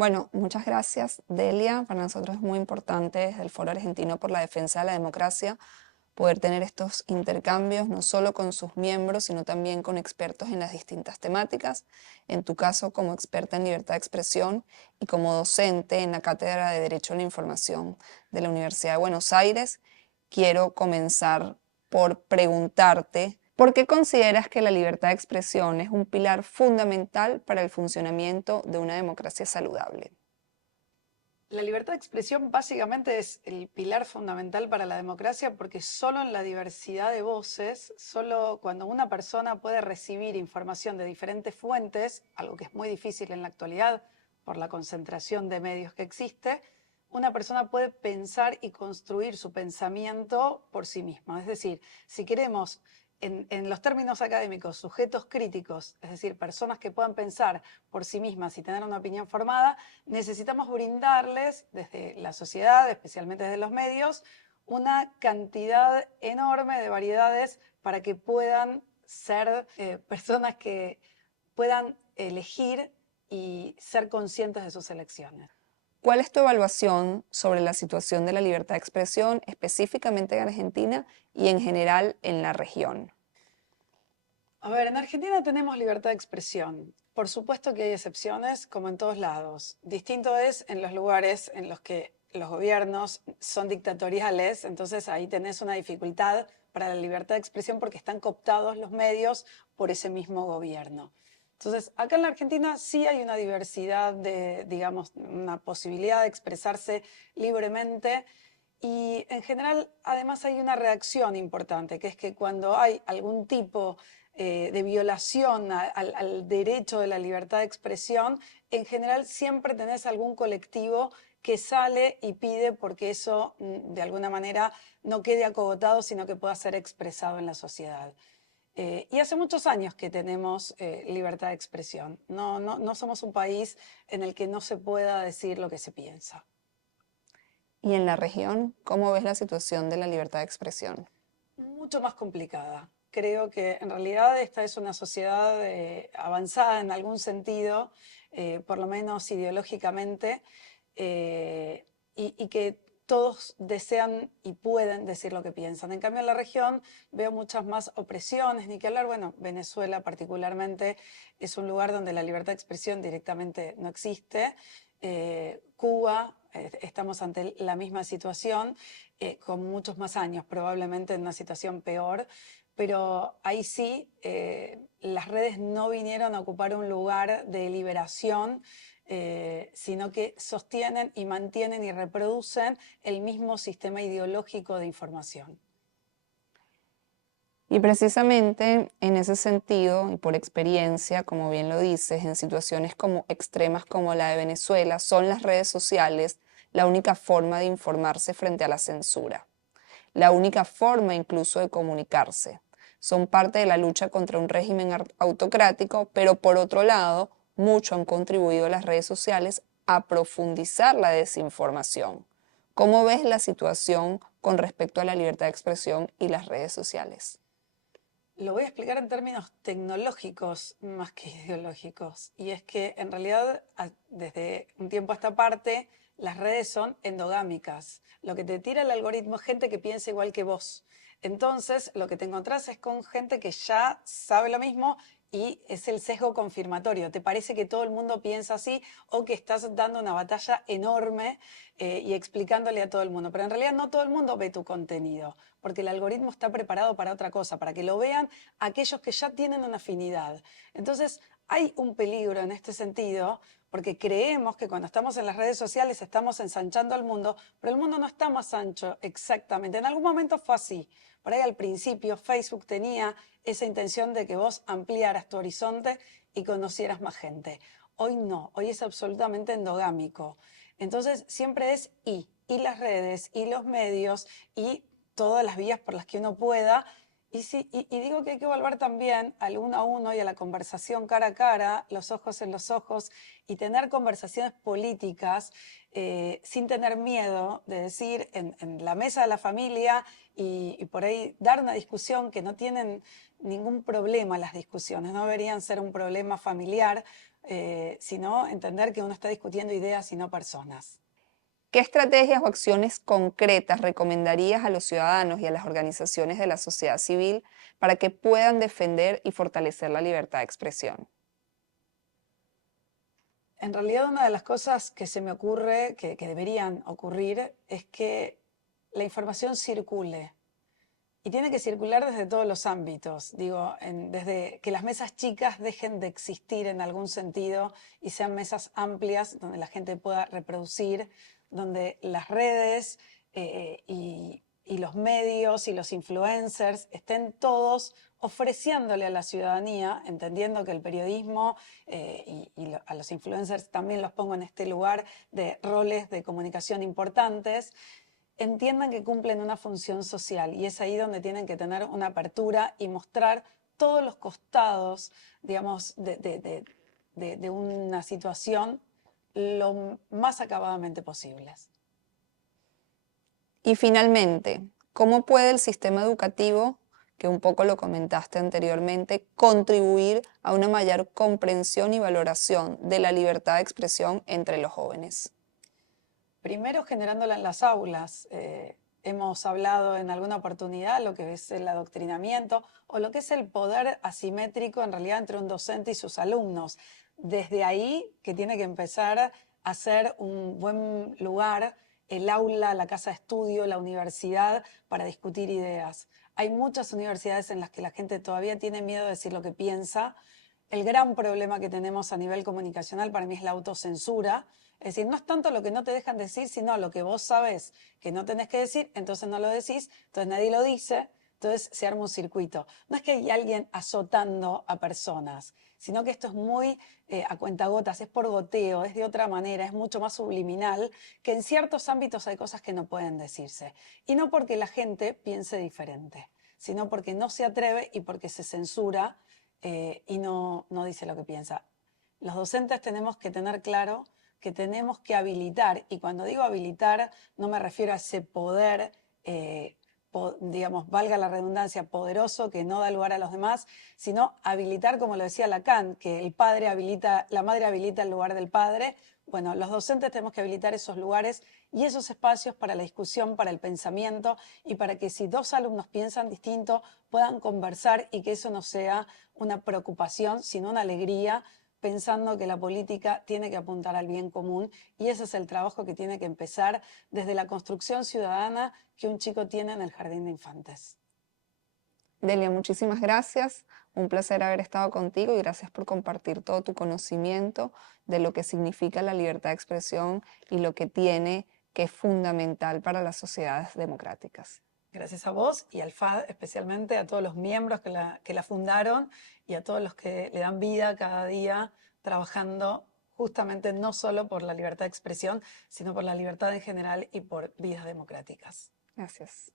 Bueno, muchas gracias, Delia. Para nosotros es muy importante desde el Foro Argentino por la Defensa de la Democracia poder tener estos intercambios, no solo con sus miembros, sino también con expertos en las distintas temáticas. En tu caso, como experta en libertad de expresión y como docente en la Cátedra de Derecho a la Información de la Universidad de Buenos Aires, quiero comenzar por preguntarte, ¿por qué consideras que la libertad de expresión es un pilar fundamental para el funcionamiento de una democracia saludable? La libertad de expresión básicamente es el pilar fundamental para la democracia porque solo en la diversidad de voces, solo cuando una persona puede recibir información de diferentes fuentes, algo que es muy difícil en la actualidad por la concentración de medios que existe, una persona puede pensar y construir su pensamiento por sí misma. Es decir, si queremos en los términos académicos, sujetos críticos, es decir, personas que puedan pensar por sí mismas y tener una opinión formada, necesitamos brindarles desde la sociedad, especialmente desde los medios, una cantidad enorme de variedades para que puedan ser personas que puedan elegir y ser conscientes de sus elecciones. ¿Cuál es tu evaluación sobre la situación de la libertad de expresión específicamente en Argentina y en general en la región? A ver, en Argentina tenemos libertad de expresión. Por supuesto que hay excepciones, como en todos lados. Distinto es en los lugares en los que los gobiernos son dictatoriales, entonces ahí tenés una dificultad para la libertad de expresión porque están cooptados los medios por ese mismo gobierno. Entonces, acá en la Argentina sí hay una diversidad de, digamos, una posibilidad de expresarse libremente y en general además hay una reacción importante, que es que cuando hay algún tipo de violación al derecho de la libertad de expresión, en general siempre tenés algún colectivo que sale y pide porque eso de alguna manera no quede acogotado, sino que pueda ser expresado en la sociedad. Y hace muchos años que tenemos libertad de expresión. No somos un país en el que no se pueda decir lo que se piensa. Y en la región, ¿cómo ves la situación de la libertad de expresión? Mucho más complicada. Creo que en realidad esta es una sociedad avanzada en algún sentido, por lo menos ideológicamente, y que todos desean y pueden decir lo que piensan. En cambio, en la región veo muchas más opresiones, ni que hablar, bueno, Venezuela particularmente es un lugar donde la libertad de expresión directamente no existe. Cuba, estamos ante la misma situación, con muchos más años, probablemente en una situación peor, pero ahí sí las redes no vinieron a ocupar un lugar de liberación, sino que sostienen y mantienen y reproducen el mismo sistema ideológico de información. Y precisamente en ese sentido, y por experiencia, como bien lo dices, en situaciones como extremas como la de Venezuela, son las redes sociales la única forma de informarse frente a la censura, la única forma incluso de comunicarse. Son parte de la lucha contra un régimen autocrático, pero por otro lado, mucho han contribuido las redes sociales a profundizar la desinformación. ¿Cómo ves la situación con respecto a la libertad de expresión y las redes sociales? Lo voy a explicar en términos tecnológicos más que ideológicos. Y es que en realidad desde un tiempo a esta parte las redes son endogámicas. Lo que te tira el algoritmo es gente que piensa igual que vos. Entonces lo que te encontrás es con gente que ya sabe lo mismo y es el sesgo confirmatorio. Te parece que todo el mundo piensa así o que estás dando una batalla enorme y explicándole a todo el mundo. Pero en realidad no todo el mundo ve tu contenido, porque el algoritmo está preparado para otra cosa, para que lo vean aquellos que ya tienen una afinidad. Entonces hay un peligro en este sentido, porque creemos que cuando estamos en las redes sociales estamos ensanchando al mundo, pero el mundo no está más ancho exactamente. En algún momento fue así. Por ahí al principio Facebook tenía esa intención de que vos ampliaras tu horizonte y conocieras más gente. Hoy no, hoy es absolutamente endogámico. Entonces siempre es y las redes, y los medios, y todas las vías por las que uno pueda. Y, sí, y digo que hay que volver también al uno a uno y a la conversación cara a cara, los ojos en los ojos, y tener conversaciones políticas sin tener miedo de decir en la mesa de la familia y por ahí dar una discusión que no tienen ningún problema las discusiones, no deberían ser un problema familiar, sino entender que uno está discutiendo ideas y no personas. ¿Qué estrategias o acciones concretas recomendarías a los ciudadanos y a las organizaciones de la sociedad civil para que puedan defender y fortalecer la libertad de expresión? En realidad, una de las cosas que se me ocurre, que deberían ocurrir, es que la información circule. Y tiene que circular desde todos los ámbitos, digo, desde que las mesas chicas dejen de existir en algún sentido y sean mesas amplias donde la gente pueda reproducir, donde las redes y los medios y los influencers estén todos ofreciéndole a la ciudadanía, entendiendo que el periodismo a los influencers también los pongo en este lugar de roles de comunicación importantes, entiendan que cumplen una función social y es ahí donde tienen que tener una apertura y mostrar todos los costados, digamos, de una situación lo más acabadamente posibles. Y finalmente, ¿cómo puede el sistema educativo, que un poco lo comentaste anteriormente, contribuir a una mayor comprensión y valoración de la libertad de expresión entre los jóvenes? Primero generándola en las aulas. Hemos hablado en alguna oportunidad lo que es el adoctrinamiento o lo que es el poder asimétrico en realidad entre un docente y sus alumnos. Desde ahí que tiene que empezar a ser un buen lugar el aula, la casa de estudio, la universidad para discutir ideas. Hay muchas universidades en las que la gente todavía tiene miedo de decir lo que piensa. El gran problema que tenemos a nivel comunicacional para mí es la autocensura. Es decir, no es tanto lo que no te dejan decir, sino lo que vos sabés que no tenés que decir, entonces no lo decís, entonces nadie lo dice, entonces se arma un circuito. No es que hay alguien azotando a personas, sino que esto es muy a cuentagotas, es por goteo, es de otra manera, es mucho más subliminal, que en ciertos ámbitos hay cosas que no pueden decirse. Y no porque la gente piense diferente, sino porque no se atreve y porque se censura y no dice lo que piensa. Los docentes tenemos que tener claro que tenemos que habilitar, y cuando digo habilitar no me refiero a ese poder, digamos, valga la redundancia, poderoso que no da lugar a los demás, sino habilitar, como lo decía Lacan, que el padre habilita, la madre habilita el lugar del padre. Bueno, los docentes tenemos que habilitar esos lugares y esos espacios para la discusión, para el pensamiento y para que si dos alumnos piensan distinto puedan conversar y que eso no sea una preocupación, sino una alegría, pensando que la política tiene que apuntar al bien común y ese es el trabajo que tiene que empezar desde la construcción ciudadana que un chico tiene en el jardín de infantes. Delia, muchísimas gracias. Un placer haber estado contigo y gracias por compartir todo tu conocimiento de lo que significa la libertad de expresión y lo que tiene, que es fundamental para las sociedades democráticas. Gracias a vos y al FAD, especialmente a todos los miembros que la fundaron y a todos los que le dan vida cada día trabajando justamente no solo por la libertad de expresión, sino por la libertad en general y por vidas democráticas. Gracias.